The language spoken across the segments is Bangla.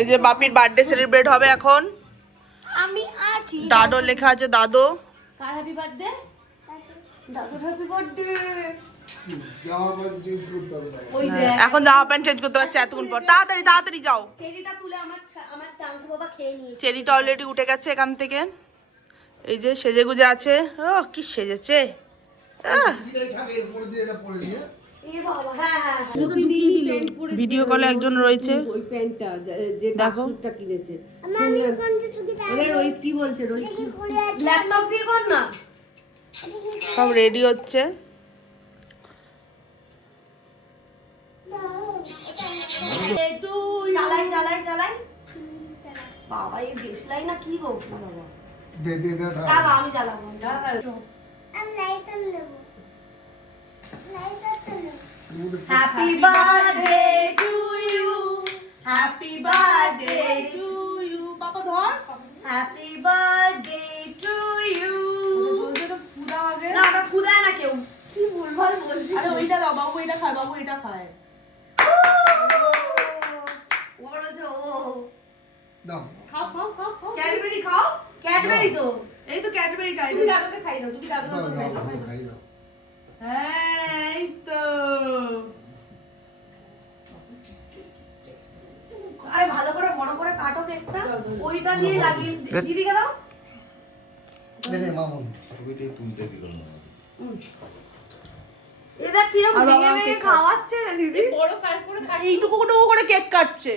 এই যে বাপির বার্থডে সেলিব্রেট হবে এখন। আমি আছি। দাদো লেখা আছে, দাদো। কার হ্যাপি বার্থডে? দাদুর হ্যাপি বার্থডে। এখন জামা প্যান্ট চেঞ্জ করতে পারছে এতক্ষণ পর। তাড়াতাড়ি তাড়াতাড়ি যাও। চেরিটা তুলে আমার টাঙ্কু বাবা খেয়ে নিয়েছে। চেরিটা অলরেডি উঠে গেছে এখান থেকে। এই যে সেজে গুজে আছে। ও কি সেজেছে। ভিডিও কলে একজন রয়েছে, ওই প্যান্টটা যে দেখো কিনেছে। রোহিত কি বলছে? রোহিত ল্যাপটপ দিয়ে কর না। সব রেডি হচ্ছে। চালাই চালাই চালাই বাবা, এই দেশলাই না কি গো বাবা। দাদা আমি জ্বালাবো। Happy birthday to you, happy birthday to you. পাপা ধর। Happy birthday to you. না ওটা খুদায় না কেউ। কি ভুলভাল বলছিস। আরে ওইটা দাও, বাবু এটা খায়, বাবু এটা খায়। ওর বলছে ও দাও, খাও খাও খাও খাও। ক্যাডবেরি খাও। ক্যাডবেরি তো এই তো ক্যাডবেরিটা। তুমি দাদুকে খাই দাও, তুমি দাদুকে খাই দাও। হ্যাঁ এই তো। আরে ভালো করে বড় করে কাটো কেকটা, ওইটা দিয়ে লাগিয়ে দিদিকে দাও। ছবিটাই তুলতে দিল না। এটা কিরকম ভেঙে ভেঙে খাওয়াচ্ছে রে দিদি। বড় কাট করে এইটুকু করে কেক কাটছে।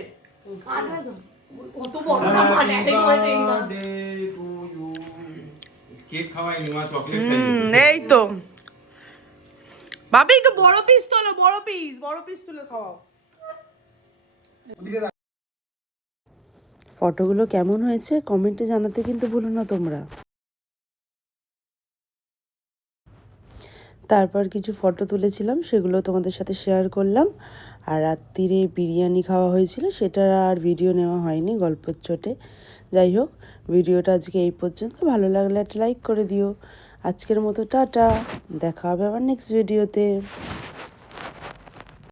কাটবে তো অত বড় না, মানে ডাইরেক্ট করে দেই না। কেক খাওয়াইনি মা, চকলেট খাইয়েছে। এই তো বাবা একটু বড় পিস তোলো, বড় পিস তুলে খাওয়াও। ফটোগুলো কেমন হয়েছে কমেন্টে জানাতে কিন্তু ভুলো না তোমরা। তারপর কিছু ফটো তুলেছিলাম, সেগুলো তোমাদের সাথে শেয়ার করলাম। আর রাত্রিরে বিরিয়ানি খাওয়া হয়েছিল, সেটা আর ভিডিও নেওয়া হয়নি গল্পের চোটে। যাই হোক, ভিডিওটা আজকে এই পর্যন্ত। ভালো লাগলে একটা লাইক করে দিও। আজকের মতো টাটা, দেখা হবে আবার নেক্সট ভিডিওতে।